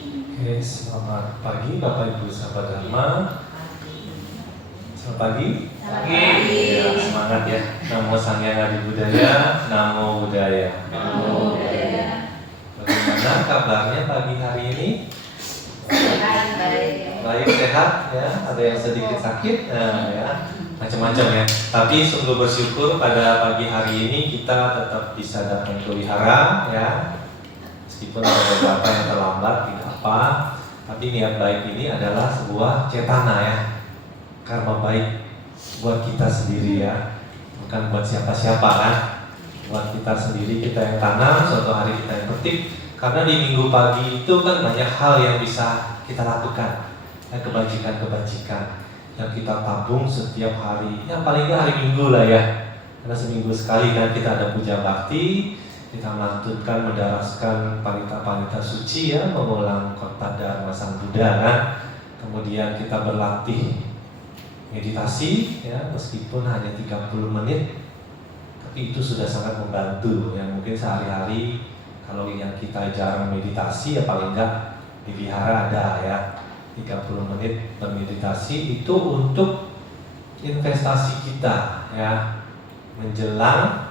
Oke, selamat pagi Bapak Ibu sahabat Dharma. Selamat pagi. Pagi. Ya, semangat ya. Namo Sang Hyang Adi Budaya, Namo Buddhaya. Namo Buddhaya. Bagaimana kabarnya pagi hari ini? Sehat, baik. Baik, sehat ya. Ada yang sedikit sakit, ya, macam-macam ya. Tapi sungguh bersyukur pada pagi hari ini kita tetap bisa datang ke wihara ya. Meskipun ada beberapa yang terlambat, tidak apa. Tapi niat baik ini adalah sebuah cetana ya, karma baik buat kita sendiri ya, bukan buat siapa-siapa kan. Buat kita sendiri, kita yang tanam, suatu hari kita yang petik. Karena di minggu pagi itu kan banyak hal yang bisa kita lakukan ya, kebajikan-kebajikan yang kita tabung setiap hari. Ya paling nggak hari Minggu lah ya, karena seminggu sekali kan kita ada puja bakti. Kita melantunkan, mendaraskan panita-panita suci ya, mengulang kota Dharma Sang Buddha kan. Kemudian kita berlatih meditasi ya, meskipun hanya 30 menit, tapi itu sudah sangat membantu ya. Mungkin sehari-hari kalau yang kita jarang meditasi ya paling enggak di wihara ada ya 30 menit bermeditasi. Itu untuk investasi kita ya menjelang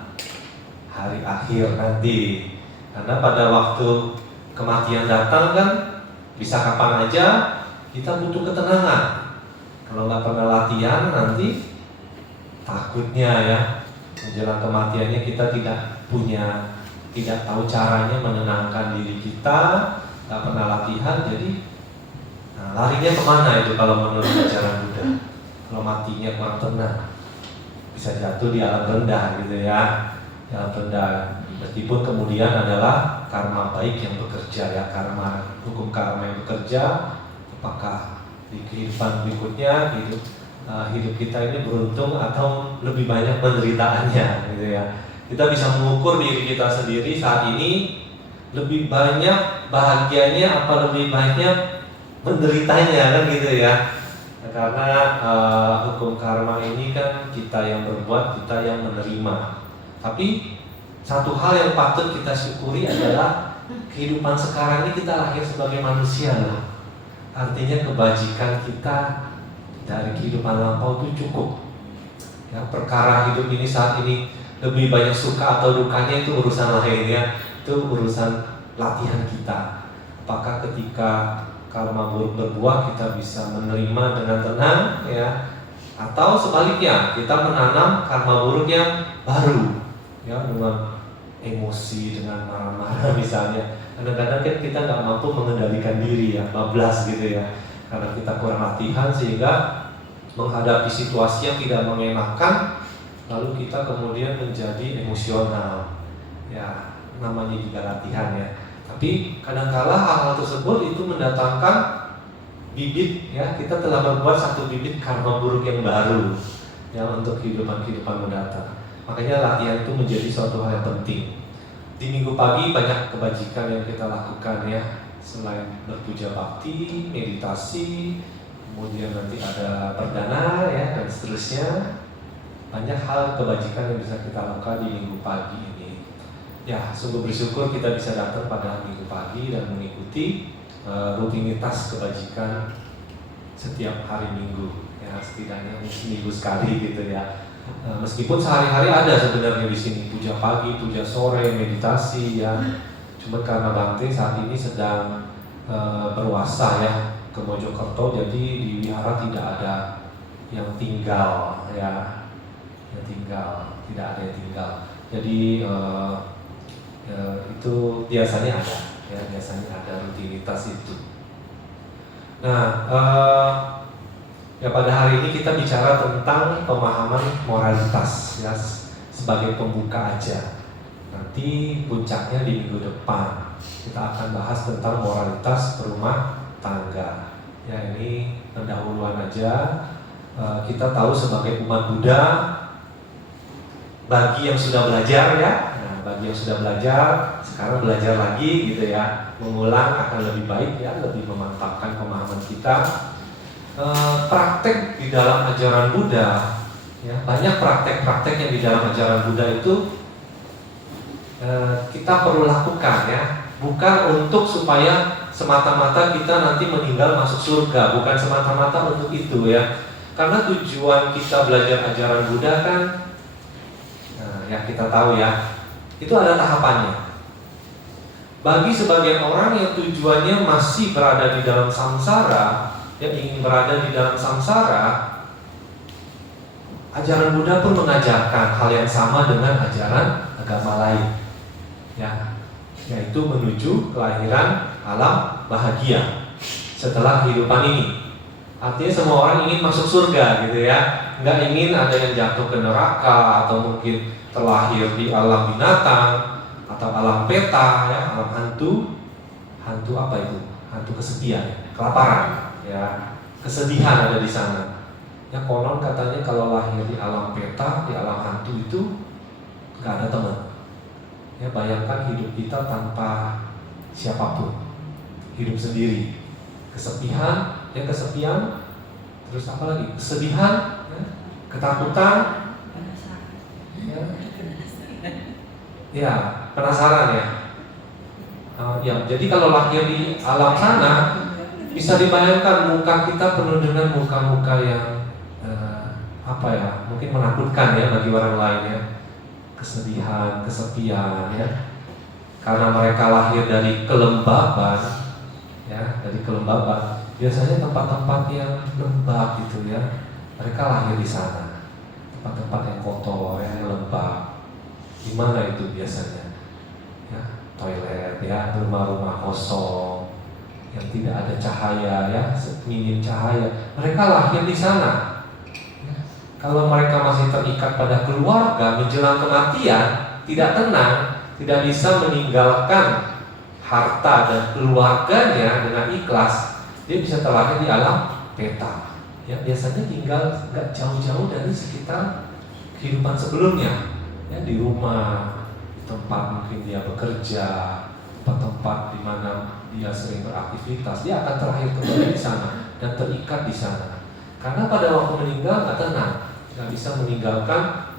hari akhir nanti. Karena pada waktu kematian datang kan bisa kapan aja, kita butuh ketenangan. Kalau nggak pernah latihan nanti takutnya ya menjelang kematiannya kita tidak tahu caranya menenangkan diri kita, nggak pernah latihan, jadi larinya kemana itu kalau menurut ajaran Buddha? Kalau matinya kurang tenang, bisa jatuh di alam rendah gitu ya. Yang rendah, meskipun kemudian adalah karma baik yang bekerja ya, hukum karma yang bekerja. Apakah di kehidupan berikutnya hidup kita ini beruntung atau lebih banyak penderitaannya gitu ya. Kita bisa mengukur diri kita sendiri saat ini lebih banyak bahagianya apa lebih banyak penderitanya kan gitu ya. Karena hukum karma ini kan kita yang berbuat, kita yang menerima. Tapi satu hal yang patut kita syukuri adalah kehidupan sekarang ini kita lahir sebagai manusia loh. Artinya kebajikan kita dari kehidupan lampau itu cukup. Ya, perkara hidup ini saat ini lebih banyak suka atau dukanya itu urusan lainnya, itu urusan latihan kita. Apakah ketika karma buruk berbuah kita bisa menerima dengan tenang ya, atau sebaliknya kita menanam karma buruk yang baru ya, dengan emosi, dengan marah-marah misalnya. Kadang-kadang kan kita nggak mampu mengendalikan diri ya, bablas gitu ya, karena kita kurang latihan sehingga menghadapi situasi yang tidak mengenakan, lalu kita kemudian menjadi emosional ya, namanya juga latihan ya. Tapi kadangkala hal-hal tersebut itu mendatangkan bibit ya, kita telah membuat satu bibit karma buruk yang baru ya untuk kehidupan mendatang. Makanya latihan itu menjadi suatu hal yang penting. Di minggu pagi banyak kebajikan yang kita lakukan ya, selain berpuja bakti, meditasi, kemudian nanti ada perdana ya dan seterusnya. Banyak hal kebajikan yang bisa kita lakukan di minggu pagi ini. Ya, sungguh bersyukur kita bisa datang pada minggu pagi dan mengikuti rutinitas kebajikan setiap hari Minggu ya, setidaknya seminggu sekali gitu ya. Meskipun sehari-hari ada sebenarnya di sini puja pagi, puja sore, meditasi ya. Cuma karena Bante saat ini sedang berwasa ya ke Mojokerto, jadi di wihara tidak ada yang tinggal ya, tidak ada yang tinggal. Jadi itu biasanya ada ya, biasanya ada rutinitas itu. Nah, ya pada hari ini kita bicara tentang pemahaman moralitas ya, sebagai pembuka aja. Nanti puncaknya di minggu depan kita akan bahas tentang moralitas berumah tangga. Ya, ini pendahuluan aja. Kita tahu sebagai umat Buddha, bagi yang sudah belajar ya, bagi yang sudah belajar sekarang belajar lagi gitu ya, mengulang akan lebih baik ya, lebih memantapkan pemahaman kita. Praktek di dalam ajaran Buddha ya, banyak praktek-praktek yang di dalam ajaran Buddha itu kita perlu lakukan ya, bukan untuk supaya semata-mata kita nanti meninggal masuk surga, bukan semata-mata untuk itu ya. Karena tujuan kita belajar ajaran Buddha kan, ya kita tahu ya, itu ada tahapannya. Bagi sebagian orang yang tujuannya masih berada di dalam samsara, yang ingin berada di dalam samsara, ajaran Buddha pun mengajarkan hal yang sama dengan ajaran agama lain, ya, yaitu menuju kelahiran alam bahagia setelah kehidupan ini. Artinya semua orang ingin masuk surga gitu ya, nggak ingin ada yang jatuh ke neraka atau mungkin terlahir di alam binatang atau alam peta ya, alam hantu apa itu? Hantu kesepian, kelaparan, ya, kesedihan ada di sana. Ya konon katanya kalau lahir di alam peta, di alam hantu itu nggak ada teman. Ya bayangkan hidup kita tanpa siapapun, hidup sendiri, kesepian, terus apa lagi? Kesedihan, ya, ketakutan, ya penasaran ya. Ya, jadi kalau lahir di alam sana, bisa dibayangkan muka kita penuh dengan muka-muka yang mungkin menakutkan ya bagi orang lain ya. Kesedihan, kesepian ya. Karena mereka lahir dari kelembaban, ya, dari kelembaban. Biasanya tempat-tempat yang lembab gitu ya. Mereka lahir di sana. Tempat-tempat yang kotor, yang lembab. Di mana itu biasanya? Ya, toilet ya, rumah-rumah kosong yang tidak ada cahaya ya, minim cahaya. Mereka lahir di sana. Ya. Kalau mereka masih terikat pada keluarga menjelang kematian, tidak tenang, tidak bisa meninggalkan harta dan keluarganya dengan ikhlas, dia bisa terlahir di alam peta. Ya, biasanya tinggal nggak jauh-jauh dari sekitar kehidupan sebelumnya. Ya, di rumah, di tempat mungkin dia bekerja, tempat-tempat di mana dia sering beraktivitas, dia akan terlahir kembali di sana dan terikat di sana. Karena pada waktu meninggal nggak tenang, nggak bisa meninggalkan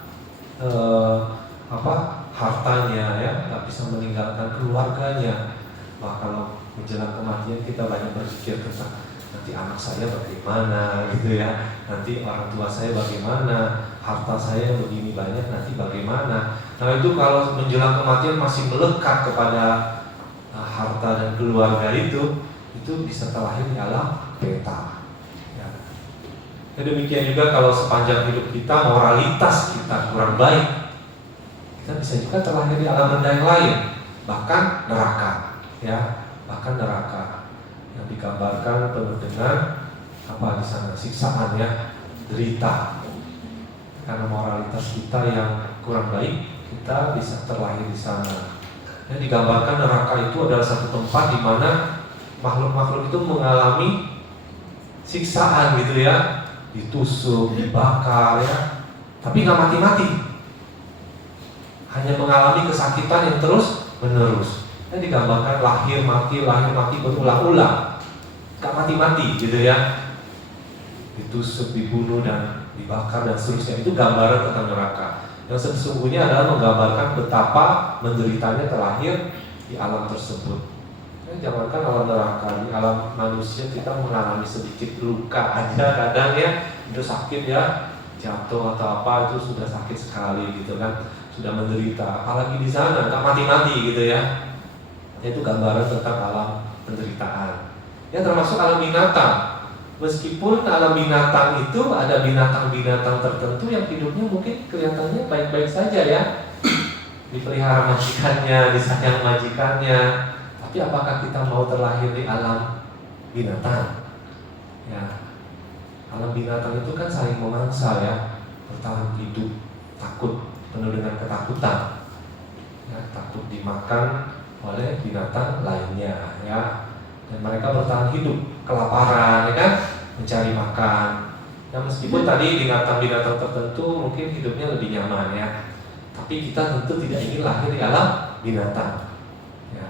hartanya, ya, nggak bisa meninggalkan keluarganya. Wah, kalau menjelang kematian kita banyak berpikir tentang nanti anak saya bagaimana, gitu ya, nanti orang tua saya bagaimana, harta saya begini banyak nanti bagaimana. Nah itu kalau menjelang kematian masih melekat kepada harta dan keluarga itu bisa terlahir di alam peta. Ya. Demikian juga kalau sepanjang hidup kita moralitas kita kurang baik, kita bisa juga terlahir di alam rendah yang lain, bahkan neraka, ya, bahkan neraka yang digambarkan penuh dengan di sana siksaan ya, derita. Karena moralitas kita yang kurang baik, kita bisa terlahir di sana. Yang digambarkan neraka itu adalah satu tempat di mana makhluk-makhluk itu mengalami siksaan gitu ya, ditusuk, dibakar ya, tapi nggak mati-mati, hanya mengalami kesakitan yang terus menerus. Yang digambarkan lahir mati berulang-ulang, nggak mati-mati gitu ya, ditusuk, dibunuh dan dibakar dan seterusnya. Itu gambaran tentang neraka. Yang sesungguhnya adalah menggambarkan betapa menderitanya terlahir di alam tersebut. Jangankan alam neraka, di alam manusia kita mengalami sedikit luka aja kadang ya, itu sakit ya, jatuh atau apa itu sudah sakit sekali gitu kan, sudah menderita. Apalagi di sana nggak mati-mati gitu ya. Itu gambaran tentang alam penderitaan. Ya termasuk alam binatang. Meskipun alam binatang itu ada binatang-binatang tertentu yang hidupnya mungkin kelihatannya baik-baik saja ya, dipelihara majikannya, disayang majikannya, tapi apakah kita mau terlahir di alam binatang? Ya, alam binatang itu kan saling memangsa ya, bertahan hidup, takut, penuh dengan ketakutan, ya, takut dimakan oleh binatang lainnya ya. Dan mereka bertahan hidup, kelaparan, ya kan, mencari makan. Ya meskipun tadi binatang-binatang tertentu mungkin hidupnya lebih nyaman ya, tapi kita tentu tidak ingin lahir di alam binatang. Ya.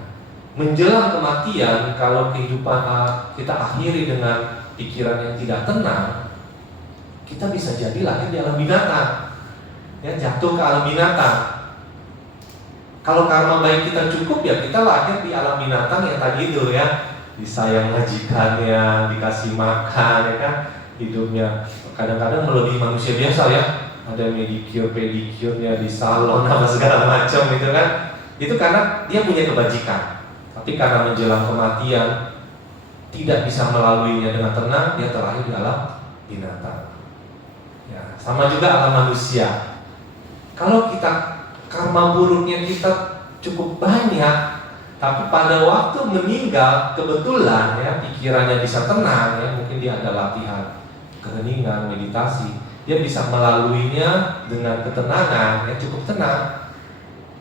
Menjelang kematian, kalau kehidupan kita akhiri dengan pikiran yang tidak tenang, kita bisa jadi lahir di alam binatang, ya, jatuh ke alam binatang. Kalau karma baik kita cukup ya kita lahir di alam binatang yang tadi itu ya, disayang majikannya, dikasih makan, ya kan, hidupnya kadang-kadang melebihi manusia biasa ya. Ada manicure, pedicure-nya di salon apa segala macam gitu kan. Itu karena dia punya kebajikan. Tapi karena menjelang kematian tidak bisa melaluinya dengan tenang, dia terlahir di alam binatang. Ya, sama juga alam manusia. Kalau kita karma buruknya kita cukup banyak, tapi pada waktu meninggal kebetulan ya pikirannya bisa tenang ya, mungkin dia ada latihan keheningan, meditasi, dia bisa melaluinya dengan ketenangan ya, cukup tenang.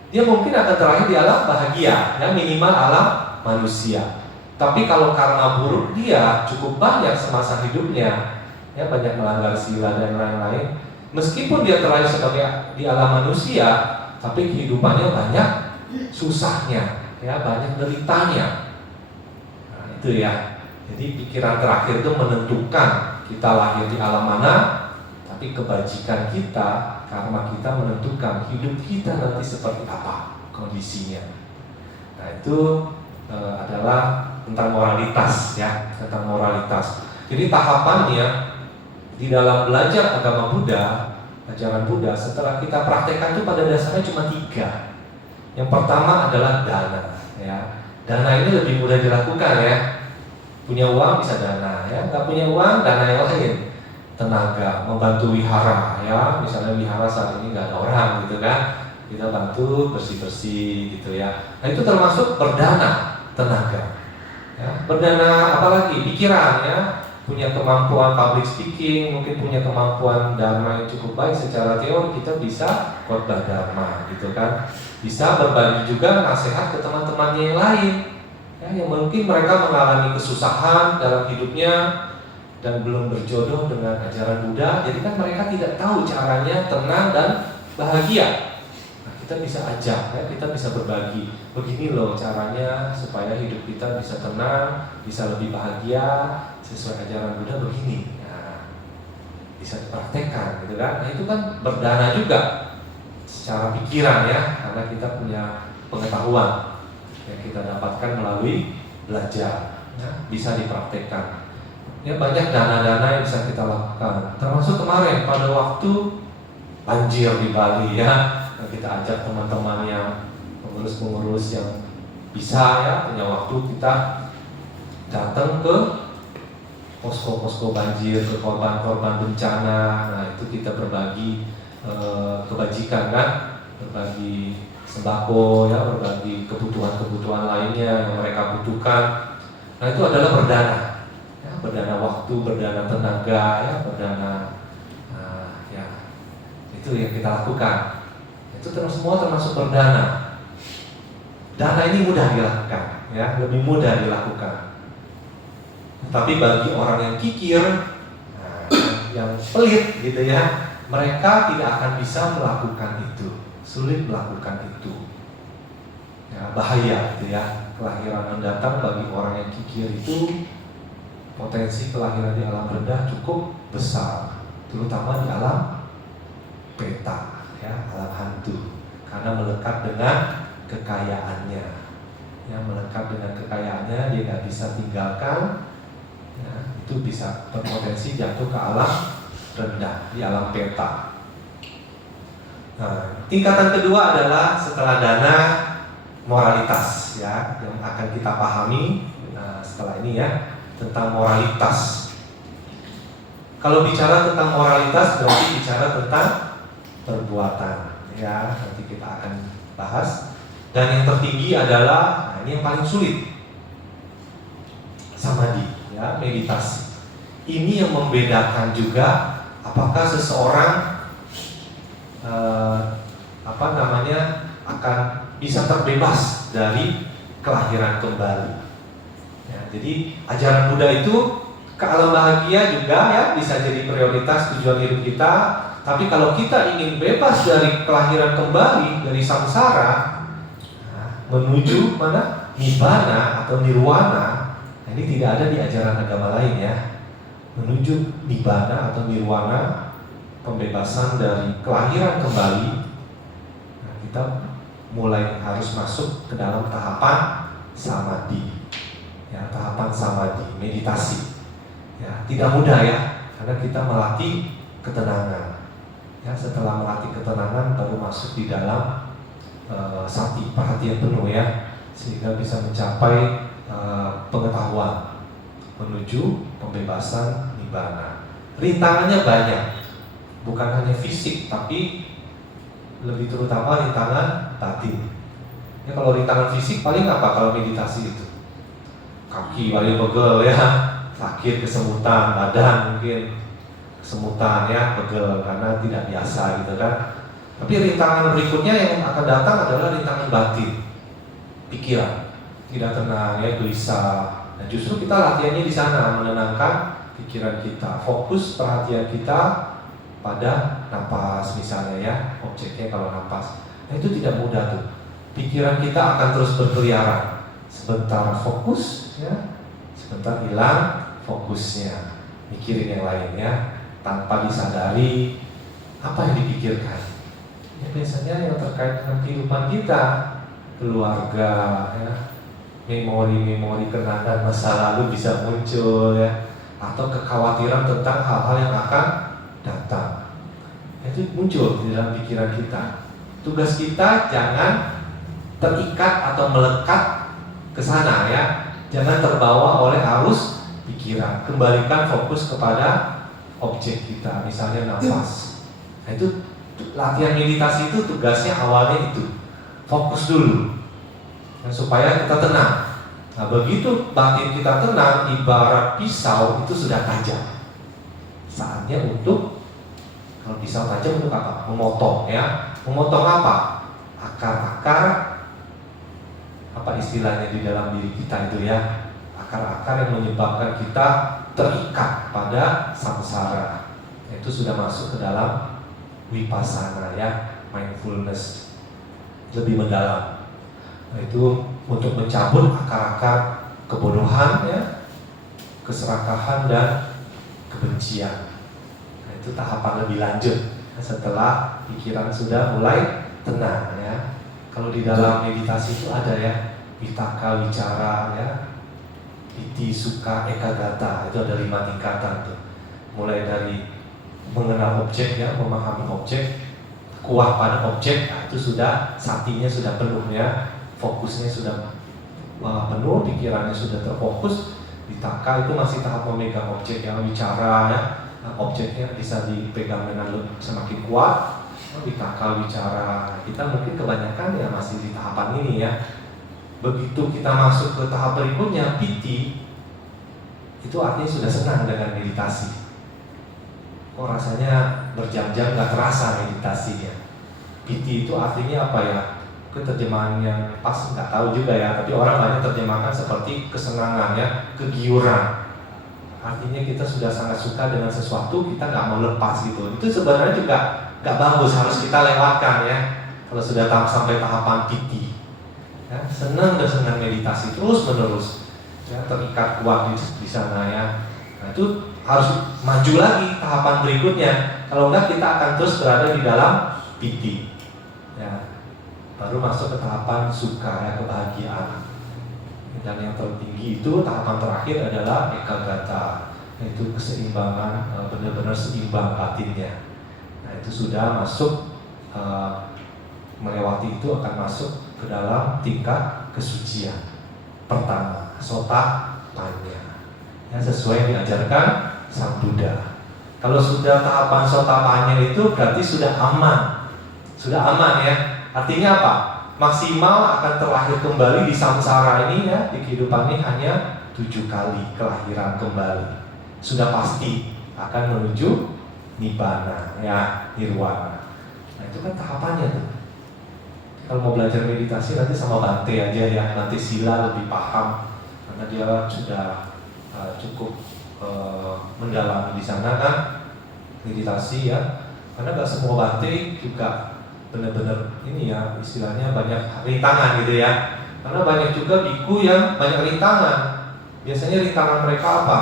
Dia mungkin akan terakhir di alam bahagia ya, minimal alam manusia. Tapi kalau karma buruk dia cukup banyak semasa hidupnya ya, banyak melanggar sila dan lain-lain. Meskipun dia terakhir sebagai di alam manusia, tapi kehidupannya banyak susahnya ya, banyak deritanya. Nah, itu ya. Jadi pikiran terakhir itu menentukan kita lahir di alam mana, tapi kebajikan kita, karma kita menentukan hidup kita nanti seperti apa kondisinya. Nah itu adalah tentang moralitas ya, tentang moralitas. Jadi tahapannya di dalam belajar agama Buddha, ajaran Buddha, setelah kita praktekkan itu pada dasarnya cuma 3. Yang pertama adalah dana ya. Dana ini lebih mudah dilakukan ya. Punya uang bisa dana ya, nggak punya uang dana yang lain. Tenaga, membantu wihara ya, misalnya wihara saat ini nggak ada orang gitu kan, kita bantu bersih-bersih gitu ya. Nah itu termasuk berdana tenaga ya. Berdana apalagi pikiran ya, punya kemampuan public speaking, mungkin punya kemampuan dharma yang cukup baik secara teori, kita bisa khotbah dharma gitu kan, bisa berbagi juga nasihat ke teman-temannya yang lain ya, yang mungkin mereka mengalami kesusahan dalam hidupnya dan belum berjodoh dengan ajaran Buddha. Jadi kan mereka tidak tahu caranya tenang dan bahagia. Nah, kita bisa ajak ya, kita bisa berbagi. Begini loh caranya supaya hidup kita bisa tenang, bisa lebih bahagia sesuai ajaran Buddha begini. Nah, bisa dipraktekkan gitu kan. Nah, itu kan berdana juga secara pikiran ya, karena kita punya pengetahuan yang kita dapatkan melalui belajar ya, bisa dipraktekkan. Ya banyak dana-dana yang bisa kita lakukan. Termasuk kemarin pada waktu banjir di Bali ya, kita ajak teman-teman yang pengurus-pengurus yang bisa ya, punya waktu, kita datang ke posko-posko banjir, ke korban-korban bencana. Nah itu kita berbagi kebajikan kan, berbagi sembako ya, berbagi kebutuhan-kebutuhan lainnya yang mereka butuhkan. Nah itu adalah berdana ya, berdana waktu, berdana tenaga ya, berdana ya, itu yang kita lakukan. Itu semua termasuk berdana. Dana ini mudah dilakukan ya, lebih mudah dilakukan. Tapi bagi orang yang kikir, yang pelit gitu ya, mereka tidak akan bisa melakukan itu, sulit melakukan itu ya, bahaya gitu ya. Kelahiran mendatang bagi orang yang kikir itu potensi kelahiran di alam rendah cukup besar, terutama di alam peta ya, alam hantu, karena melekat dengan kekayaannya ya, melekat dengan kekayaannya, dia nggak bisa tinggalkan ya, itu bisa berpotensi jatuh ke alam rendah, di alam peta. Nah, tingkatan kedua adalah setelah dana, moralitas ya, yang akan kita pahami setelah ini ya, tentang moralitas. Kalau bicara tentang moralitas berarti bicara tentang perbuatan ya, nanti kita akan bahas. Dan yang tertinggi adalah, nah ini yang paling sulit, samadhi ya, meditasi. Ini yang membedakan juga apakah seseorang akan bisa terbebas dari kelahiran kembali ya. Jadi ajaran Buddha itu ke alam bahagia juga ya, bisa jadi prioritas tujuan hidup kita. Tapi kalau kita ingin bebas dari kelahiran kembali, dari samsara, menuju mana? Nibbana atau nirwana. Nah, ini tidak ada di ajaran agama lain ya. Menuju nibbana atau nirwana, pembebasan dari kelahiran kembali. Nah, kita mulai harus masuk ke dalam tahapan samadhi. ya, tahapan samadhi, meditasi. Ya, tidak mudah ya, karena kita melatih ketenangan. Ya, setelah melatih ketenangan baru masuk di dalam sati, perhatian penuh ya, sehingga bisa mencapai pengetahuan menuju pembebasan nibbana. Rintangannya banyak, bukan hanya fisik, tapi lebih terutama rintangan batin. Ya, kalau rintangan fisik paling apa kalau meditasi itu? Kaki paling pegel ya, sakit, kesemutan, badan mungkin kesemutan ya, pegel karena tidak biasa gitu kan. Tapi rintangan berikutnya yang akan datang adalah rintangan batin, pikiran tidak tenang ya, gelisah. Nah, justru kita latihannya di sana, menenangkan pikiran kita, fokus perhatian kita pada napas misalnya ya, objeknya kalau napas. Nah, itu tidak mudah tuh. Pikiran kita akan terus berkeliaran. Sebentar fokus ya, sebentar hilang fokusnya, mikirin yang lainnya tanpa disadari apa yang dipikirkan. Ya, biasanya yang terkait dengan kehidupan kita, keluarga ya, memori-memori kenangan masa lalu bisa muncul ya, atau kekhawatiran tentang hal-hal yang akan datang. Itu muncul di dalam pikiran kita. Tugas kita jangan terikat atau melekat ke sana ya. Jangan terbawa oleh arus pikiran. Kembalikan fokus kepada objek kita, misalnya nafas. Nah, itu latihan meditasi itu tugasnya awalnya itu. Fokus dulu. Nah, supaya kita tenang. Nah, begitu batin kita tenang, ibarat pisau itu sudah tajam. Saatnya untuk, kalau pisau tajam untuk apa? Memotong ya. Memotong apa? Akar-akar, apa istilahnya di dalam diri kita itu ya, akar-akar yang menyebabkan kita terikat pada samsara. Itu sudah masuk ke dalam vipassana ya, mindfulness lebih mendalam. Nah, itu untuk mencabut akar-akar kebodohan ya, keserakahan dan kebencian. Nah, itu tahapan lebih lanjut setelah pikiran sudah mulai tenang ya. Kalau di dalam meditasi itu ada ya, vitaka, wicara ya, piti, sukha, ekagata. Itu ada 5 tingkatan tuh. Mulai dari mengenal objek ya, memahami objek, kuat pada objek, nah, itu sudah satinya sudah penuh ya, fokusnya sudah penuh, pikirannya sudah terfokus. Vitaka itu masih tahap memegang objek yang bicara ya, nah, objeknya bisa dipegang dengan semakin kuat. Vitaka, wicara, kita mungkin kebanyakan ya masih di tahapan ini ya. Begitu kita masuk ke tahap berikutnya, piti, itu artinya sudah senang dengan meditasi. Kok rasanya berjam-jam gak terasa meditasinya. Piti itu artinya apa ya? Terjemahan yang pas nggak tahu juga ya, tapi orang banyak terjemahkan seperti kesenangan ya, kegiuran. Artinya kita sudah sangat suka dengan sesuatu, kita nggak mau lepas gitu. Itu sebenarnya juga nggak bagus, harus kita lewatkan ya. Kalau sudah sampai tahapan piti, ya, senang meditasi terus menerus, ya, terikat kuat di sana ya. Nah, itu harus maju lagi tahapan berikutnya. Kalau enggak kita akan terus berada di dalam piti. Ya. Baru masuk ke tahapan sukha ya, kebahagiaan. Dan yang tertinggi itu tahapan terakhir adalah ekagata, yaitu keseimbangan, benar-benar seimbang batinnya. Nah, itu sudah masuk, melewati itu akan masuk ke dalam tingkat kesucian pertama, sota panya ya, sesuai yang diajarkan Sang Buddha. Kalau sudah tahapan sota panya itu berarti sudah aman ya. Artinya apa? Maksimal akan terlahir kembali di samsara ini ya, di kehidupan ini hanya 7 kali kelahiran kembali. Sudah pasti akan menuju nibbana ya, nirwana. Nah, itu kan tahapannya tuh. Kalau mau belajar meditasi nanti sama Bante aja ya, nanti Sila lebih paham karena dia sudah cukup mendalami di sana kan meditasi ya. Karena gak semua Bante juga benar-benar ini ya, istilahnya banyak rintangan gitu ya. Karena banyak juga biku yang banyak rintangan. Biasanya rintangan mereka apa?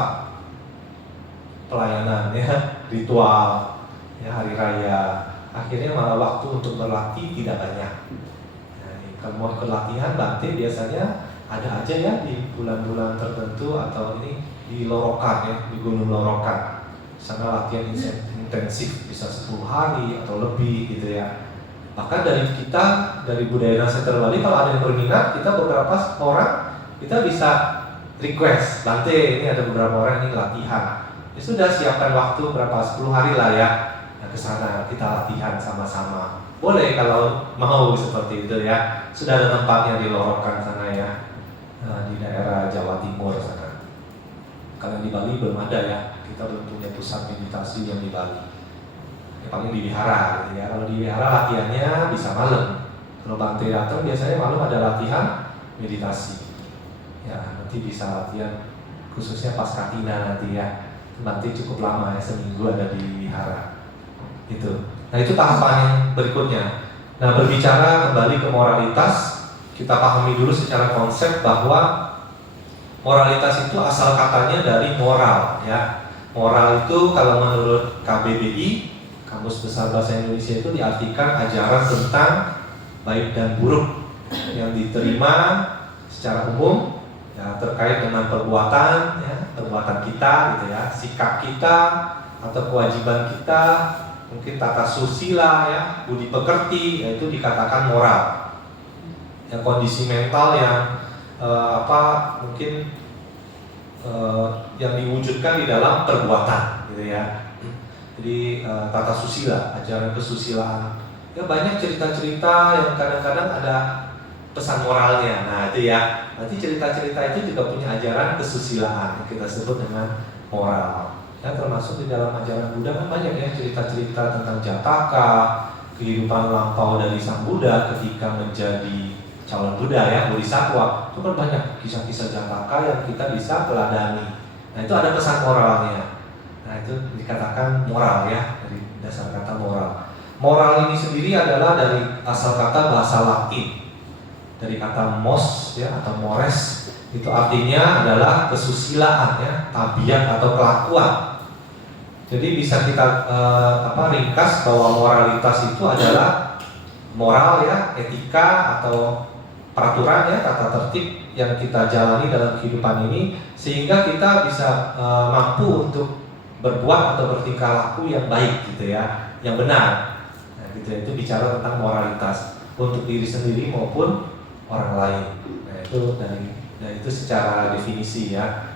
Pelayanan ya, ritual ya, hari raya. Akhirnya malah waktu untuk berlatih tidak banyak. Nah, kalau mau ke latihan Bante biasanya ada aja ya di bulan-bulan tertentu atau ini di Lorokan ya, di Gunung Lorokan. Sana latihan intensif bisa 10 hari atau lebih gitu ya. Bahkan dari kita, dari budaya Naseter Bali, kalau ada yang berminat, kita beberapa orang kita bisa request, Bante ini ada beberapa orang ini latihan. Ya sudah, siapkan waktu berapa 10 hari lah ya. Nah, ke sana kita latihan sama-sama. Boleh kalau mau seperti itu ya. Sudah ada tempatnya di Lorokan sana ya. Nah, di daerah Jawa Timur sana. Karena di Bali belum ada ya. Kita belum punya pusat meditasi yang di Bali. Ya, paling di wihara gitu ya. Kalau di wihara latihannya bisa malam. Kalau Bante datang biasanya malam ada latihan meditasi. Ya, nanti bisa latihan khususnya pas Katina nanti ya. Nanti cukup lama ya, seminggu ada di wihara. Itu. Nah, itu tahapan yang berikutnya. Nah, berbicara kembali ke moralitas, kita pahami dulu secara konsep bahwa moralitas itu asal katanya dari moral ya. Moral itu kalau menurut KBBI, Kamus Besar Bahasa Indonesia, itu diartikan ajaran tentang baik dan buruk yang diterima secara umum ya, terkait dengan perbuatan ya, perbuatan kita gitu ya, sikap kita atau kewajiban kita, mungkin tata susila ya, budi pekerti, yaitu dikatakan moral. Ya, kondisi mental yang mungkin yang diwujudkan di dalam perbuatan gitu ya. Jadi tata susila, ajaran kesusilaan. Ya, banyak cerita-cerita yang kadang-kadang ada pesan moralnya. Nah, itu ya. Nanti cerita-cerita itu juga punya ajaran kesusilaan yang kita sebut dengan moral. Ya, termasuk di dalam ajaran Buddha kan banyak ya cerita-cerita tentang Jataka, kehidupan lampau dari Sang Buddha ketika menjadi calon Buddha ya, Bodhisattva. Itu kan banyak kisah-kisah Jataka yang kita bisa teladani. Nah, itu ada pesan moralnya. Nah, itu dikatakan moral ya, dari dasar kata moral. Moral ini sendiri adalah dari asal kata bahasa Latin, dari kata mos ya atau mores, itu artinya adalah kesusilaan ya, tabiat atau kelakuan. Jadi bisa kita ringkas bahwa moralitas itu adalah moral ya, etika atau peraturan ya, tata tertib yang kita jalani dalam kehidupan ini sehingga kita bisa mampu untuk berbuat atau bertingkah laku yang baik gitu ya, yang benar. Nah, gitu, itu bicara tentang moralitas untuk diri sendiri maupun orang lain. Nah, itu secara definisi ya.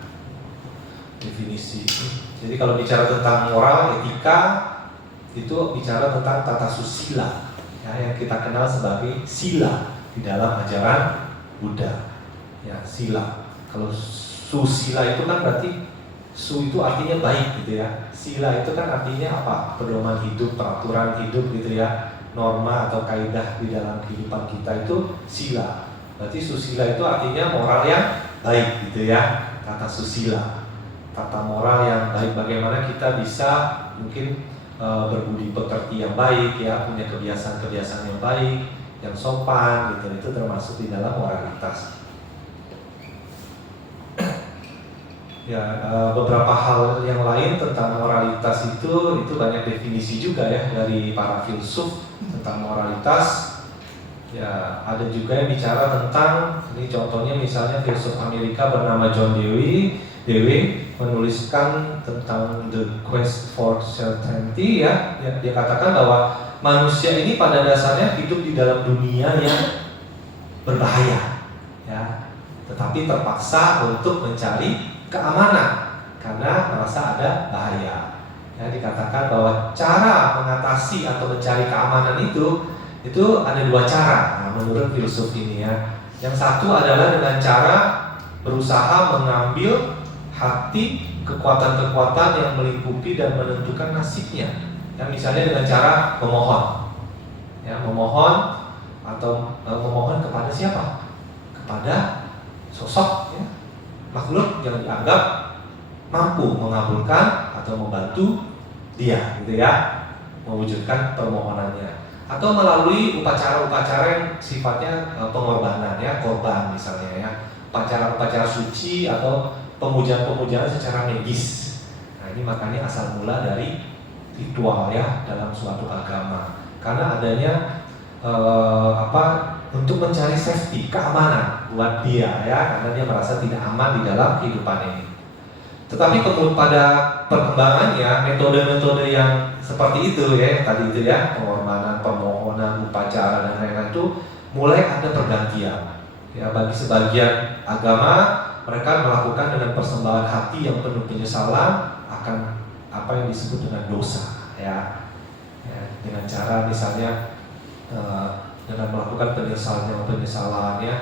Definisi. Jadi kalau bicara tentang moral, etika, itu bicara tentang tata susila ya, yang kita kenal sebagai sila di dalam ajaran Buddha. Ya, sila. Kalau susila itu kan berarti su itu artinya baik gitu ya. Sila itu kan artinya apa? Pedoman hidup, peraturan hidup gitu ya. Norma atau kaidah di dalam kehidupan kita itu sila. Berarti susila itu artinya moral yang baik gitu ya. Tata susila, tata moral yang baik, bagaimana kita bisa mungkin berbudi pekerti yang baik ya, punya kebiasaan-kebiasaan yang baik, yang sopan gitu. Itu termasuk di dalam moralitas. Ya, beberapa hal yang lain tentang moralitas itu banyak definisi juga ya dari para filsuf tentang moralitas. Ya, ada juga yang bicara tentang, ini contohnya misalnya filsuf Amerika bernama John Dewey menuliskan tentang The Quest for Certainty ya. Dia katakan bahwa manusia ini pada dasarnya hidup di dalam dunia yang berbahaya ya, tetapi terpaksa untuk mencari keamanan karena merasa ada bahaya. Ya, dikatakan bahwa cara mengatasi atau mencari keamanan itu ada dua cara. Nah, menurut filsuf ini ya. Yang satu adalah dengan cara berusaha mengambil hati kekuatan-kekuatan yang melingkupi dan menentukan nasibnya. Ya, misalnya dengan cara memohon. Ya, memohon atau memohon kepada siapa? Kepada sosok ya, makhluk yang dianggap mampu mengabulkan atau membantu dia gitu ya, mewujudkan permohonannya. Atau melalui upacara-upacara yang sifatnya pengorbanan ya, korban misalnya ya, upacara-upacara suci atau pemujaan-pemujaan secara medis. Nah, ini makanya asal mula dari ritual ya dalam suatu agama. Karena adanya untuk mencari safety, keamanan buat dia ya, karena dia merasa tidak aman di dalam kehidupan ini. Tetapi kemudian pada perkembangannya metode-metode yang seperti itu ya, yang tadi itu ya, pengorbanan, permohonan, upacara dan lain-lain itu mulai ada pergantian. Ya, bagi sebagian agama mereka melakukan dengan persembahan hati yang penuh penyesalan akan apa yang disebut dengan dosa ya. Dengan cara misalnya dengan melakukan penyesalannya,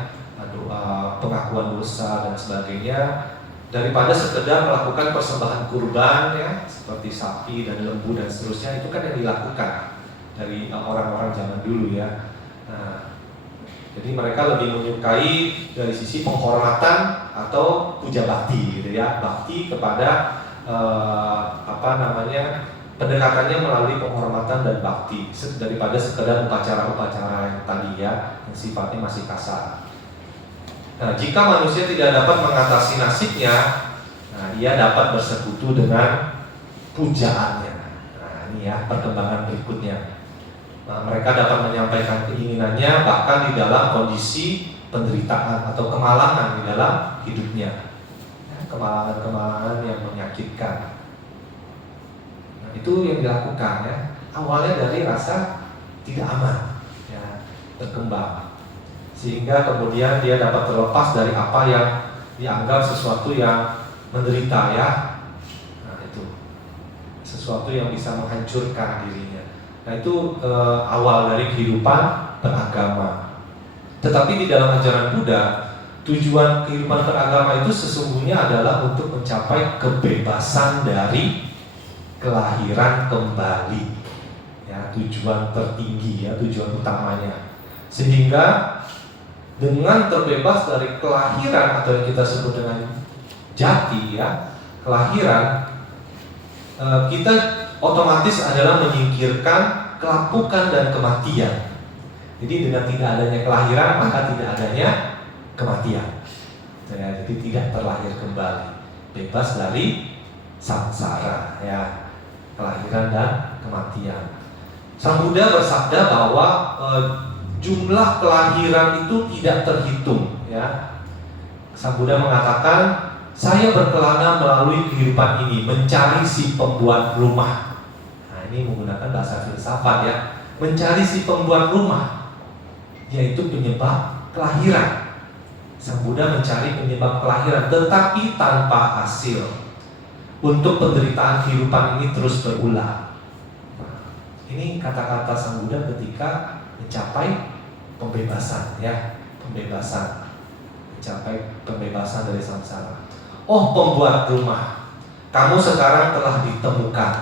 doa, pengakuan dosa dan sebagainya, daripada sekedar melakukan persembahan kurban ya, seperti sapi dan lembu dan seterusnya, itu kan yang dilakukan dari orang-orang zaman dulu ya. Nah, jadi mereka lebih menyukai dari sisi penghormatan atau puja bakti gitu ya, bakti kepada pendekatannya melalui penghormatan dan bakti daripada sekedar upacara-upacara yang tadi ya, yang sifatnya masih kasar. Nah, jika manusia tidak dapat mengatasi nasibnya, nah dia dapat bersekutu dengan pujaannya. Nah, ini ya perkembangan berikutnya. Nah, mereka dapat menyampaikan keinginannya bahkan di dalam kondisi penderitaan atau kemalangan di dalam hidupnya. Kemalangan-kemalangan yang menyakitkan. Nah, itu yang dilakukan ya. Awalnya dari rasa tidak aman, ya, berkembang, sehingga kemudian dia dapat terlepas dari apa yang dianggap sesuatu yang menderita ya. Nah, itu sesuatu yang bisa menghancurkan dirinya. Nah, itu awal dari kehidupan beragama. Tetapi di dalam ajaran Buddha, tujuan kehidupan beragama itu sesungguhnya adalah untuk mencapai kebebasan dari kelahiran kembali. Ya, tujuan tertinggi ya, tujuan utamanya. Sehingga dengan terbebas dari kelahiran atau yang kita sebut dengan jati ya, kelahiran, kita otomatis adalah menyingkirkan kelapukan dan kematian. Jadi dengan tidak adanya kelahiran maka tidak adanya kematian. Ya, jadi tidak terlahir kembali, bebas dari samsara ya, kelahiran dan kematian. Sang Buddha bersabda bahwa jumlah kelahiran itu tidak terhitung ya. Sang Buddha mengatakan, saya berkelana melalui kehidupan ini mencari si pembuat rumah. Nah, ini menggunakan bahasa filsafat ya, mencari si pembuat rumah, yaitu penyebab kelahiran. Sang Buddha mencari penyebab kelahiran, tetapi tanpa hasil. Untuk penderitaan kehidupan ini terus berulang. Nah, ini kata-kata Sang Buddha ketika mencapai pembebasan ya, pembebasan, mencapai pembebasan dari samsara. Oh pembuat rumah, kamu sekarang telah ditemukan.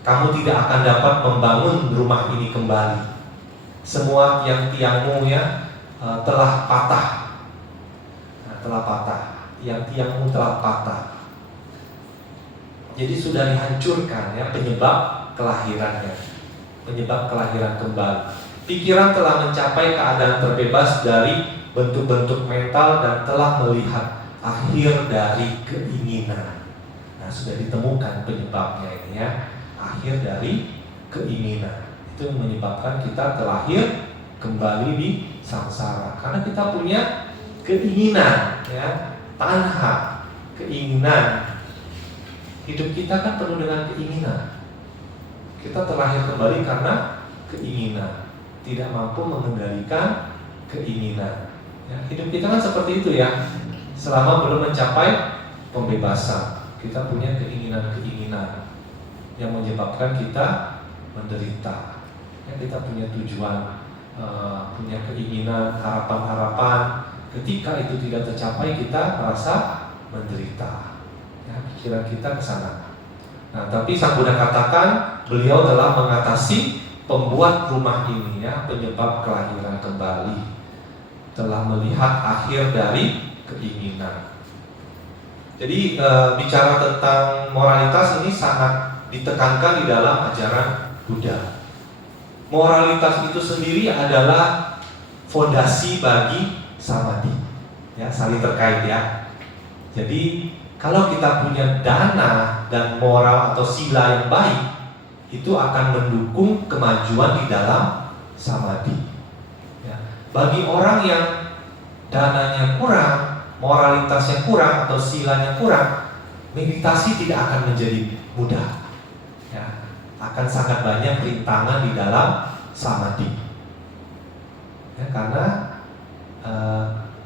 Kamu tidak akan dapat membangun rumah ini kembali. Semua tiang-tiangmu ya telah patah. Nah, telah patah. Tiang-tiangmu telah patah. Jadi sudah dihancurkan ya penyebab kelahirannya, penyebab kelahiran kembali. Pikiran telah mencapai keadaan terbebas dari bentuk-bentuk mental dan telah melihat akhir dari keinginan. Nah, sudah ditemukan penyebabnya ini ya, akhir dari keinginan. Itu yang menyebabkan kita terlahir kembali di samsara. Karena kita punya keinginan ya, tanha, keinginan. Hidup kita kan penuh dengan keinginan. Kita terlahir kembali karena keinginan, tidak mampu mengendalikan keinginan ya, hidup kita kan seperti itu ya. Selama belum mencapai pembebasan, kita punya keinginan-keinginan yang menyebabkan kita menderita ya, kita punya tujuan, punya keinginan, harapan-harapan. Ketika itu tidak tercapai, kita merasa menderita ya, pikiran kita ke sana. Nah, tapi Sang Buddha katakan beliau telah mengatasi pembuat rumah ini ya, penyebab kelahiran kembali, telah melihat akhir dari keinginan. Jadi bicara tentang moralitas ini sangat ditekankan di dalam ajaran Buddha. Moralitas itu sendiri adalah fondasi bagi samadhi ya, saling terkait ya. Jadi kalau kita punya dana dan moral atau sila yang baik, itu akan mendukung kemajuan di dalam samadhi ya. bagi orang yang dananya kurang, moralitasnya kurang atau silanya kurang, meditasi tidak akan menjadi mudah. Ya, akan sangat banyak rintangan di dalam samadhi. Ya, karena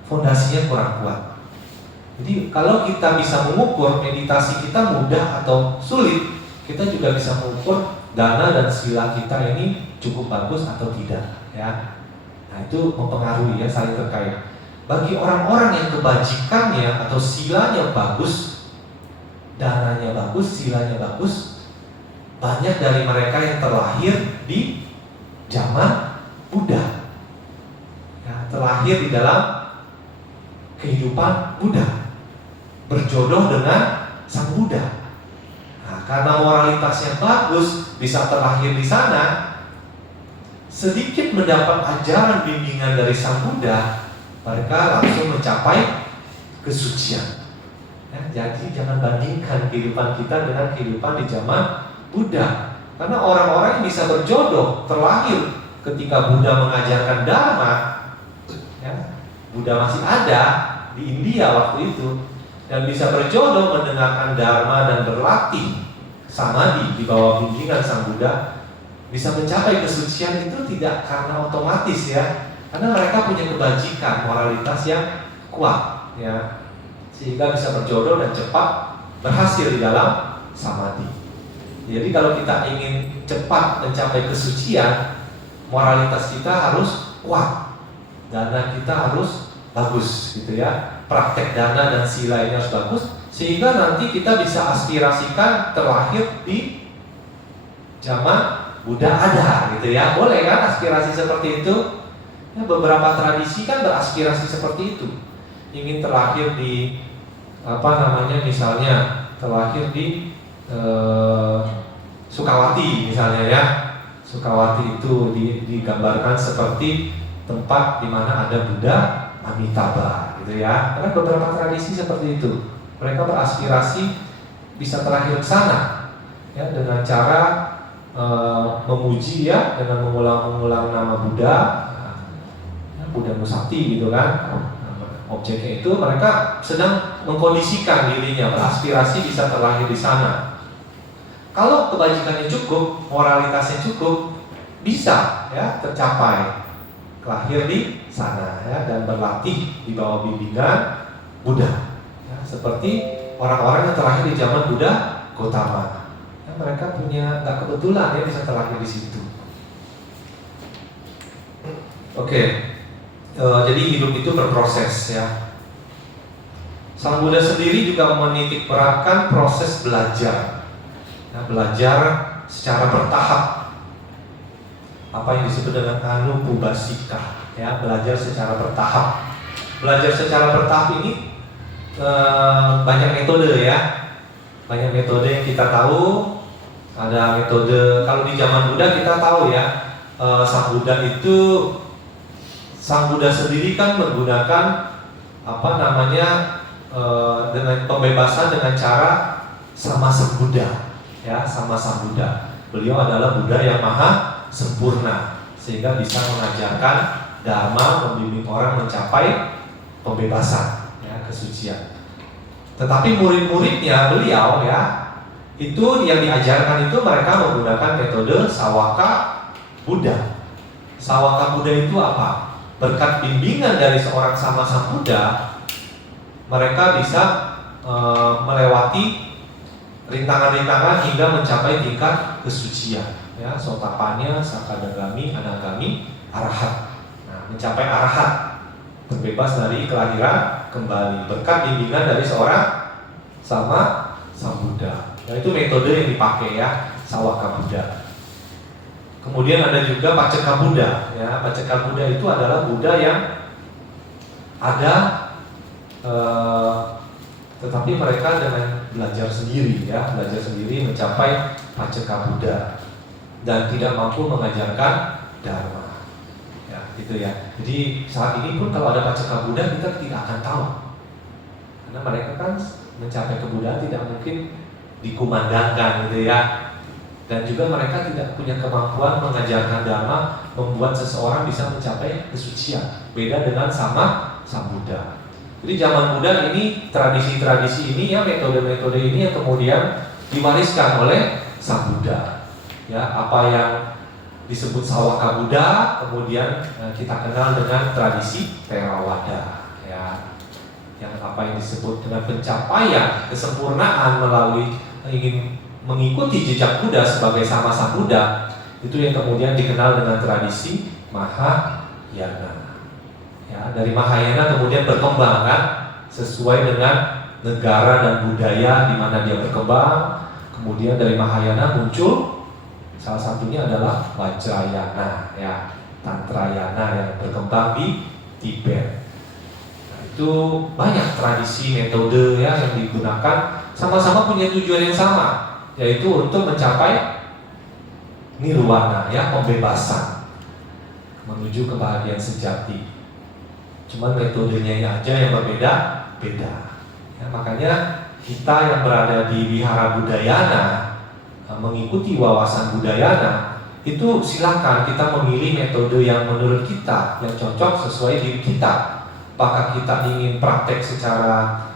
fondasinya kurang kuat. Jadi kalau kita bisa mengukur meditasi kita mudah atau sulit, kita juga bisa mengukur dana dan sila kita ini cukup bagus atau tidak, ya. Nah, itu mempengaruhi, ya, saling terkait. Bagi orang-orang yang kebajikannya atau silanya bagus, dananya bagus, silanya bagus, banyak dari mereka yang terlahir di zaman Buddha, ya, terlahir di dalam kehidupan Buddha, berjodoh dengan Sang Buddha. Nah, karena moralitasnya bagus, bisa terlahir di sana, sedikit mendapat ajaran bimbingan dari Sang Buddha, mereka langsung mencapai kesucian. Ya, jadi jangan bandingkan kehidupan kita dengan kehidupan di zaman Buddha. Karena orang-orang yang bisa berjodoh terlahir ketika Buddha mengajarkan Dharma, ya, Buddha masih ada di India waktu itu, dan bisa berjodoh mendengarkan Dharma dan berlatih samadhi di bawah bimbingan Sang Buddha, bisa mencapai kesucian itu tidak karena otomatis, ya, karena mereka punya kebajikan, moralitas yang kuat, ya, sehingga bisa berjodoh dan cepat berhasil di dalam samadhi. Jadi kalau kita ingin cepat mencapai kesucian, moralitas kita harus kuat, dana kita harus bagus, gitu ya. Praktek dana dan sila ini harus bagus, sehingga nanti kita bisa aspirasikan terlahir di zaman Buddha ada, gitu ya. Boleh kan aspirasi seperti itu? Ya, beberapa tradisi kan beraspirasi seperti itu, ingin terlahir di misalnya terlahir di Sukawati misalnya, ya. Sukawati itu digambarkan seperti tempat di mana ada Buddha Amitabha, gitu ya. Karena beberapa tradisi seperti itu, mereka beraspirasi bisa terlahir ke sana, ya, dengan cara memuji, ya, dengan mengulang-ulang nama Buddha, Buddha Nusati, gitu kan. Objeknya itu mereka sedang mengkondisikan dirinya, beraspirasi bisa terlahir di sana. Kalau kebajikannya cukup, moralitasnya cukup, bisa, ya, tercapai lahir di sana, ya, dan berlatih di bawah bimbingan Buddha, ya, seperti orang-orang yang terlahir di zaman Buddha Gautama, ya, mereka punya nggak kebetulan, ya, bisa terlahir di situ. Oke, jadi hidup itu berproses, ya. Sang Buddha sendiri juga menitik beratkan proses belajar, ya, belajar secara bertahap, apa yang disebut dengan anupubasika, ya, belajar secara bertahap. Belajar secara bertahap ini banyak metode, ya, banyak metode yang kita tahu. Ada metode, kalau di zaman Buddha kita tahu, ya, Sang Buddha sendiri kan menggunakan dengan pembebasan dengan cara sama Sang Buddha, ya, sama Sang Buddha. Beliau adalah Buddha yang maha sempurna, sehingga bisa mengajarkan Dharma, membimbing orang mencapai pembebasan, ya, kesucian. Tetapi murid-muridnya beliau, ya, itu yang diajarkan itu mereka menggunakan metode Sawaka Buddha. Sawaka Buddha itu apa? Berkat bimbingan dari seorang sama Sang Buddha, mereka bisa melewati rintangan-rintangan hingga mencapai tingkat kesucian, ya, sotapannya, sakadagami, anagami, arahat. Nah, mencapai arahat, terbebas dari kelahiran kembali berkat bimbingan dari seorang sama Sang Buddha. Nah, itu metode yang dipakai, ya, Sawaka Buddha. Kemudian ada juga Paceka Buddha, ya. Paceka Buddha itu adalah Buddha yang ada, tetapi mereka dengan belajar sendiri, ya, belajar sendiri mencapai Paceka Buddha dan tidak mampu mengajarkan Dharma, ya, gitu, ya. Jadi saat ini pun kalau ada Paceka Buddha kita tidak akan tahu, karena mereka kan mencapai kebuddhaan tidak mungkin dikumandangkan, gitu, ya. dan juga mereka tidak punya kemampuan mengajarkan dhamma membuat seseorang bisa mencapai kesucian. Beda dengan sama Sang Buddha. Jadi zaman Buddha ini tradisi-tradisi ini ya, metode-metode ini yang kemudian diwariskan oleh Sang Buddha. Ya, apa yang disebut Sawaka Buddha kemudian kita kenal dengan tradisi Theravada. Ya, yang apa yang disebut dengan pencapaian kesempurnaan melalui ingin mengikuti jejak Buddha sebagai sama Sang Buddha, itu yang kemudian dikenal dengan tradisi Mahayana. Ya, dari Mahayana kemudian berkembang kan, sesuai dengan negara dan budaya di mana dia berkembang. Kemudian dari Mahayana muncul salah satunya adalah Vajrayana, ya, Tantrayana yang berkembang di Tibet. Nah, itu banyak tradisi metode ya yang digunakan, sama-sama punya tujuan yang sama, yaitu untuk mencapai nirwana, ya, pembebasan, menuju kebahagiaan sejati. Cuman metodenya aja yang berbeda-beda. Ya, makanya kita yang berada di Wihara Budayana, mengikuti wawasan Budayana, itu silakan kita memilih metode yang menurut kita yang cocok sesuai diri kita. Apakah kita ingin praktek secara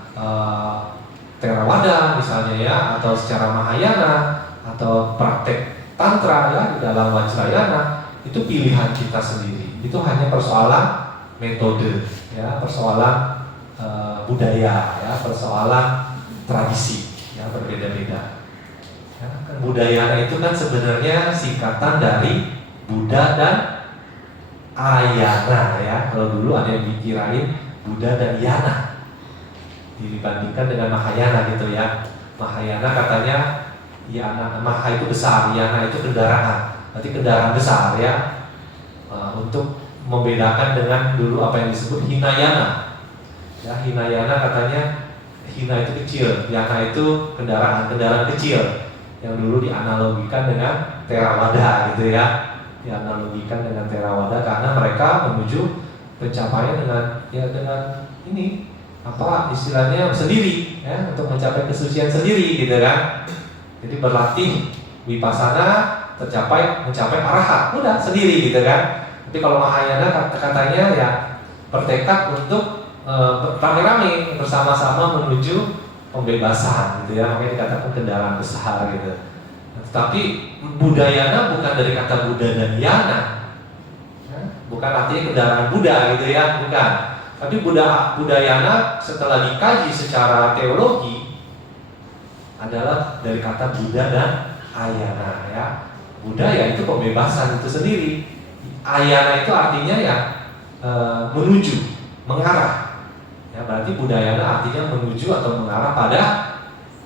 Theravada misalnya ya, atau secara Mahayana, atau praktek Tantra ya di dalam Vajrayana, itu pilihan kita sendiri. Itu hanya persoalan metode, ya, persoalan budaya, ya, persoalan tradisi, ya, berbeda-beda. Ya, kan Budayana itu kan sebenarnya singkatan dari Buddha dan Ayana, ya. Kalau dulu ada yang dikirain Buddha dan Yana, dibandingkan dengan Mahayana gitu ya. Mahayana katanya Yana, Maha itu besar, Yana itu kendaraan, berarti kendaraan besar ya. Untuk membedakan dengan dulu apa yang disebut Hinayana. Ya, Hinayana katanya Hina itu kecil, Yana itu kendaraan kecil yang dulu dianalogikan dengan Theravada gitu ya. Dianalogikan dengan Theravada karena mereka menuju pencapaian dengan ini apa istilahnya sendiri ya, untuk mencapai kesucian sendiri gitu kan. Jadi berlatih vipassana mencapai arahat, udah sendiri gitu kan. Tapi kalau Mahayana katanya ya bertekad untuk rame-rame bersama-sama menuju pembebasan gitu ya, makanya dikatakan kendaraan besar gitu. Tapi Budayana bukan dari kata Buddha dan Yana, ya, bukan artinya kendaraan Buddha gitu ya, bukan. Tapi Budayana setelah dikaji secara teologi adalah dari kata Buddha dan Ayana ya. Budaya itu pembebasan itu sendiri. Ayana itu artinya ya menuju, mengarah. Ya, berarti Budayana artinya menuju atau mengarah pada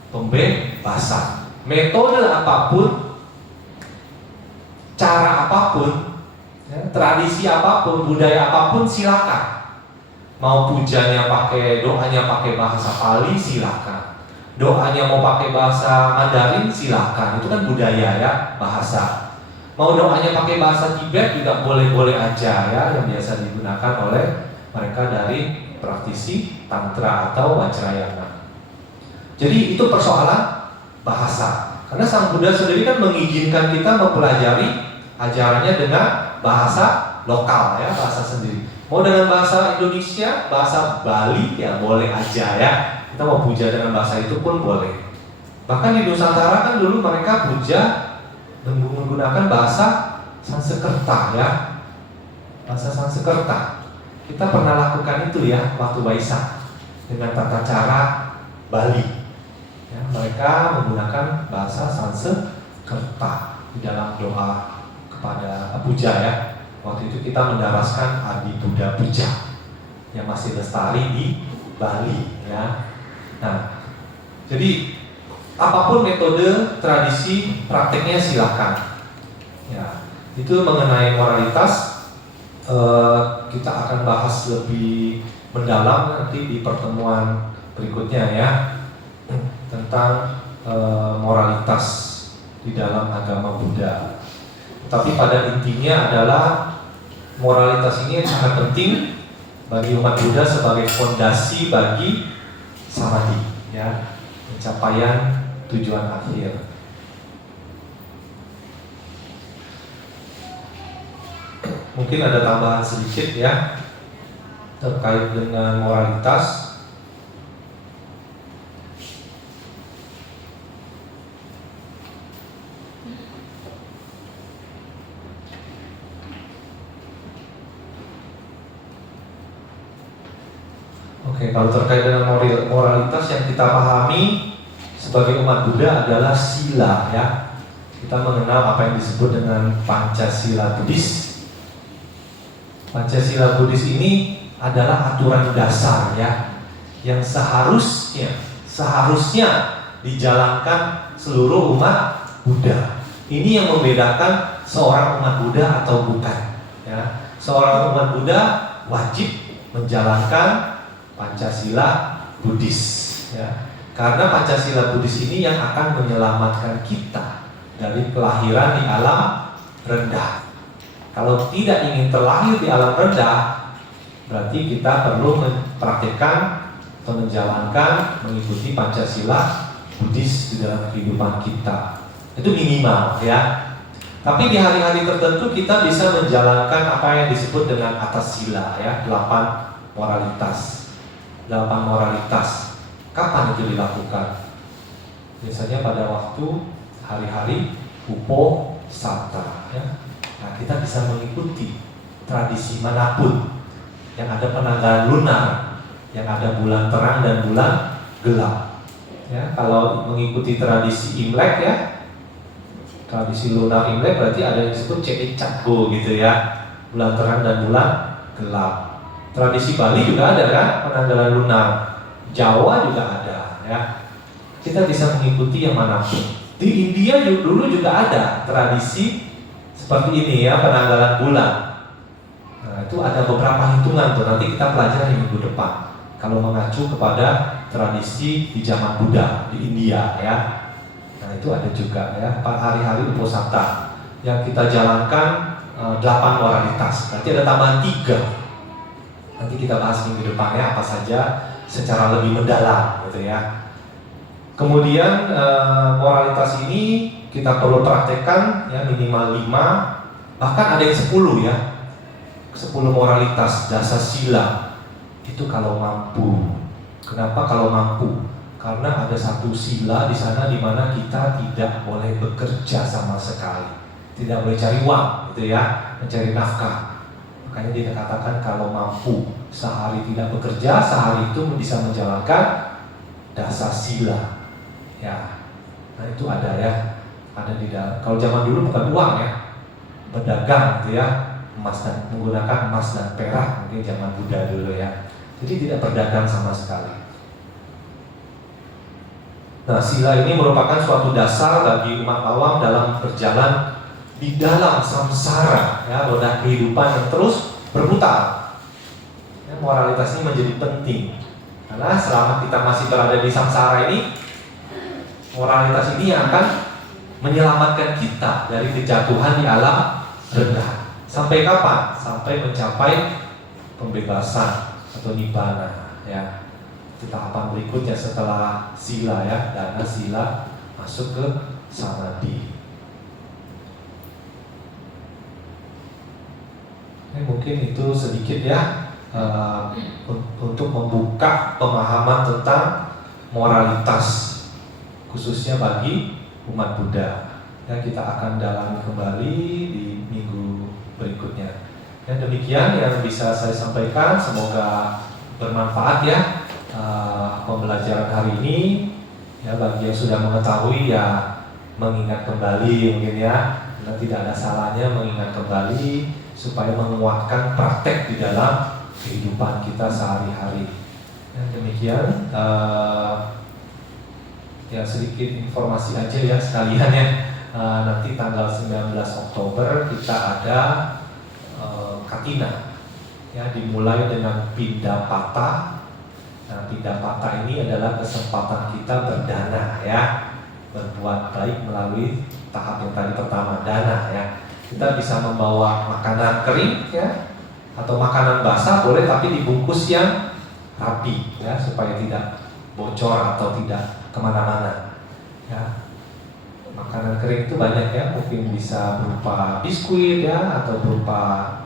pembebasan. Metode apapun, cara apapun, ya, tradisi apapun, budaya apapun silakan. Mau pujanya pakai, doanya pakai bahasa Pali silakan. Doanya mau pakai bahasa Mandarin silakan. Itu kan budaya ya, bahasa. Mau doanya pakai bahasa Tibet juga boleh-boleh aja ya, yang biasa digunakan oleh mereka dari praktisi Tantra atau Vajrayana. Jadi itu persoalan bahasa. Karena Sang Buddha sendiri kan mengizinkan kita mempelajari ajarannya dengan bahasa lokal ya, bahasa sendiri. Mau dengan bahasa Indonesia, bahasa Bali ya boleh aja ya. Kita mau puja dengan bahasa itu pun boleh. Bahkan di Nusantara kan dulu mereka puja menggunakan bahasa Sanskerta ya, bahasa Sanskerta. Kita pernah lakukan itu ya waktu Waisak dengan tata cara Bali. Ya, mereka menggunakan bahasa Sanskerta di dalam doa kepada puja ya. Waktu itu kita mendaraskan Adi Buddha Puja yang masih lestari di Bali ya. Nah, jadi apapun metode, tradisi, prakteknya silakan. Ya, itu mengenai moralitas kita akan bahas lebih mendalam nanti di pertemuan berikutnya ya, tentang moralitas di dalam agama Buddha. Tapi pada intinya adalah moralitas ini sangat penting bagi umat Buddha sebagai fondasi bagi samadhi ya, pencapaian tujuan akhir. mungkin ada tambahan sedikit ya terkait dengan moralitas. Oke, kalau terkait dengan moralitas yang kita pahami sebagai umat Buddha adalah sila ya. Kita mengenal apa yang disebut dengan Pancasila Buddhis. Pancasila Buddhis ini adalah aturan dasar ya, yang seharusnya dijalankan seluruh umat Buddha. Ini yang membedakan seorang umat Buddha atau bukan ya. Seorang umat Buddha wajib menjalankan Pancasila Buddhis ya. Karena Pancasila Buddhis ini yang akan menyelamatkan kita dari kelahiran di alam rendah. Kalau tidak ingin terlahir di alam rendah, berarti kita perlu mempraktikkan atau menjalankan, mengikuti Pancasila Buddhis di dalam kehidupan kita. Itu minimal ya. Tapi di hari-hari tertentu kita bisa menjalankan apa yang disebut dengan atas sila ya, 8 moralitas. 8 moralitas. Kapan itu dilakukan? Biasanya pada waktu hari-hari Uposatha ya. Nah, kita bisa mengikuti tradisi manapun yang ada penanggalan lunar, yang ada bulan terang dan bulan gelap. Ya, kalau mengikuti tradisi Imlek ya, tradisi lunar Imlek berarti ada yang disebut Cekicakgo gitu ya, bulan terang dan bulan gelap. Tradisi Bali juga ada kan, penanggalan lunar. Jawa juga ada ya. Kita bisa mengikuti yang manapun. Di India dulu juga ada tradisi seperti ini ya, penanggalan bulan. Nah, itu ada beberapa hitungan tuh, nanti kita pelajari minggu depan. Kalau mengacu kepada tradisi di zaman Buddha di India ya. Nah, itu ada juga ya, hari-hari Uposatha yang kita jalankan 8 moralitas. Nanti ada tambahan 3. Nanti kita bahas minggu depannya apa saja secara lebih mendalam gitu ya. Kemudian moralitas ini kita perlu praktekkan ya, minimal 5, bahkan ada yang 10 ya. 10 moralitas dasar sila itu kalau mampu. Kenapa kalau mampu? Karena ada satu sila di sana di mana kita tidak boleh bekerja sama sekali, tidak boleh cari uang gitu ya, mencari nafkah. Makanya dia katakan kalau mampu sehari tidak bekerja, sehari itu bisa menjalankan dasar sila. Ya, nah itu ada ya, ada di dalam. Kalau zaman dulu bukan uang ya, berdagang gitu ya, menggunakan emas dan perak mungkin zaman Buddha dulu ya. Jadi tidak berdagang sama sekali. Nah, sila ini merupakan suatu dasar bagi umat awam dalam berjalan di dalam samsara ya, roda kehidupan yang terus berputar. Ya, moralitas ini menjadi penting karena selama kita masih berada di samsara ini, moralitas ini yang akan menyelamatkan kita dari kejatuhan di alam rendah. Sampai kapan? Sampai mencapai pembebasan atau nibbana ya. Itu tahapan berikutnya setelah sila ya, dana sila masuk ke samadhi. Mungkin itu sedikit ya untuk membuka pemahaman tentang moralitas khususnya bagi umat Buddha. Ya, kita akan dalami kembali di minggu berikutnya. Dan demikian yang bisa saya sampaikan, semoga bermanfaat ya pembelajaran hari ini. Ya, bagi yang sudah mengetahui ya mengingat kembali mungkin ya, dan tidak ada salahnya mengingat kembali supaya menguatkan praktek di dalam kehidupan kita sehari-hari. Ya, demikian ya sedikit informasi aja ya sekalian ya. Nanti tanggal 19 Oktober kita ada Katina ya, dimulai dengan Pindapata. Nah, Pindapata ini adalah kesempatan kita berdana ya, berbuat baik melalui tahap yang tadi pertama, dana ya. Kita bisa membawa makanan kering ya, atau makanan basah boleh, tapi dibungkus yang rapi ya, supaya tidak bocor atau tidak kemana-mana ya. Makanan makanan kering itu banyak ya, mungkin bisa berupa biskuit ya, atau berupa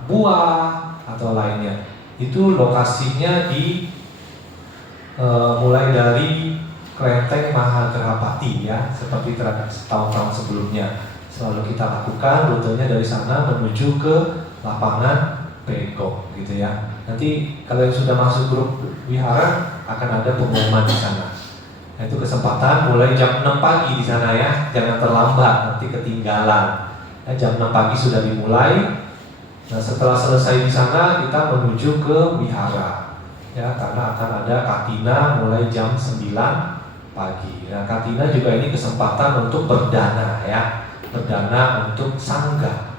buah atau lainnya. Itu lokasinya di mulai dari Klenteng Mahagerapati ya, seperti tahun-tahun sebelumnya selalu kita lakukan rutenya dari sana menuju ke lapangan Pegong gitu ya. Nanti kalau yang sudah masuk grup wihara akan ada pengumuman di sana. Nah, itu kesempatan mulai jam 6 pagi di sana ya, jangan terlambat nanti ketinggalan. Nah, jam 6 pagi sudah dimulai. Nah, setelah selesai di sana kita menuju ke wihara ya, karena akan ada katina mulai jam 9 pagi. Nah, katina juga ini kesempatan untuk berdana ya, berdana untuk sangga.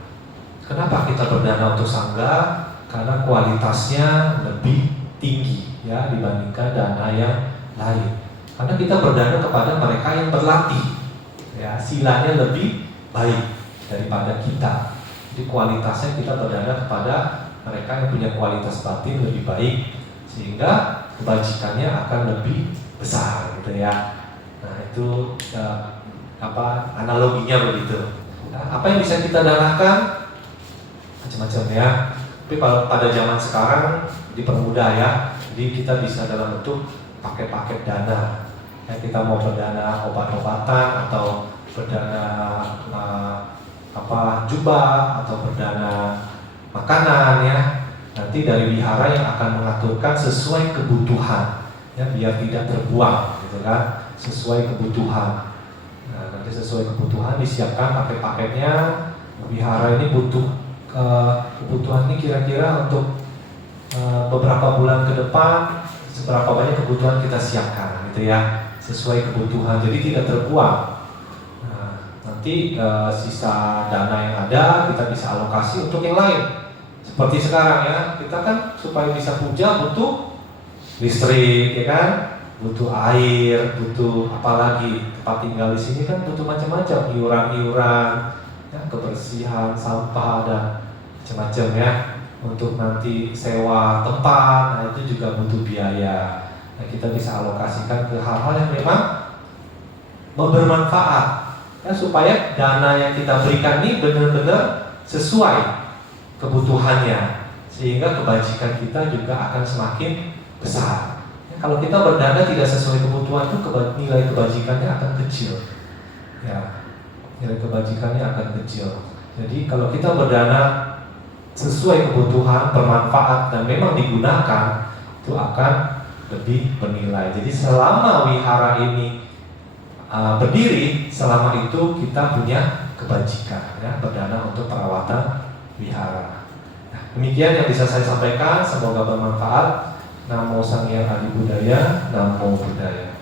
Kenapa kita berdana untuk sangga? Karena kualitasnya lebih tinggi ya dibandingkan dana yang lain. Karena kita berdana kepada mereka yang berlatih ya, silanya lebih baik daripada kita. Jadi kualitasnya kita berdana kepada mereka yang punya kualitas batin lebih baik, sehingga kebajikannya akan lebih besar gitu ya. Nah itu analoginya begitu. Nah, apa yang bisa kita danakan? Macam-macam ya. Tapi kalau pada zaman sekarang dipermudah ya. Jadi kita bisa dalam bentuk paket-paket dana. Ya, kita mau berdana obat-obatan atau berdana jubah atau berdana makanan ya. Nanti dari wihara yang akan mengaturkan sesuai kebutuhan ya, biar tidak terbuang gitu kan, sesuai kebutuhan. Nah, nanti sesuai kebutuhan disiapkan paket-paketnya. Wihara ini butuh kebutuhan ini kira-kira untuk beberapa bulan ke depan, seberapa banyak kebutuhan kita siapkan gitu ya, sesuai kebutuhan, jadi tidak terbuang. Nah, nanti sisa dana yang ada kita bisa alokasi untuk yang lain. Seperti sekarang ya, kita kan supaya bisa puja butuh listrik ya kan, butuh air, butuh apalagi tempat tinggal di sini kan butuh macam-macam, iuran-iuran, ya, kebersihan, sampah dan macam-macam ya. Untuk nanti sewa tempat, nah itu juga butuh biaya. Nah, kita bisa alokasikan ke hal-hal yang memang bermanfaat ya, supaya dana yang kita berikan ini benar-benar sesuai kebutuhannya, sehingga kebajikan kita juga akan semakin besar. Ya, kalau kita berdana tidak sesuai kebutuhan itu nilai kebajikannya akan kecil. Ya, nilai kebajikannya akan kecil. Jadi kalau kita berdana sesuai kebutuhan, bermanfaat dan memang digunakan, itu akan lebih bernilai. Jadi selama wihara ini berdiri, selama itu kita punya kebajikan ya, berdana untuk perawatan wihara. Nah, demikian yang bisa saya sampaikan, semoga bermanfaat. Namo Sang Hyang Adi Budaya, Namo Buddhaya.